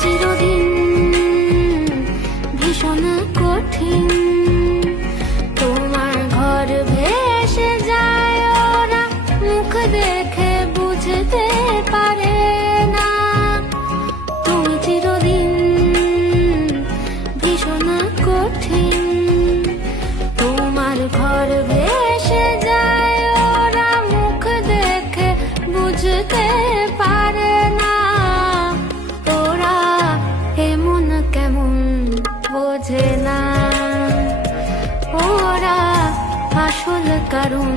চিরদিন ভীষণ কঠিন, তোমার ঘর ভেসে যায় ওরা মুখ দেখে বুঝতে পারে না। তুমি চিরদিন ভীষণ কঠিন, তোমার ঘর ভেসে যায় ওরা মুখ দেখে বুঝতে পারে না। ওরা এমন কেমন বোঝে না, ওরা আসল কারণ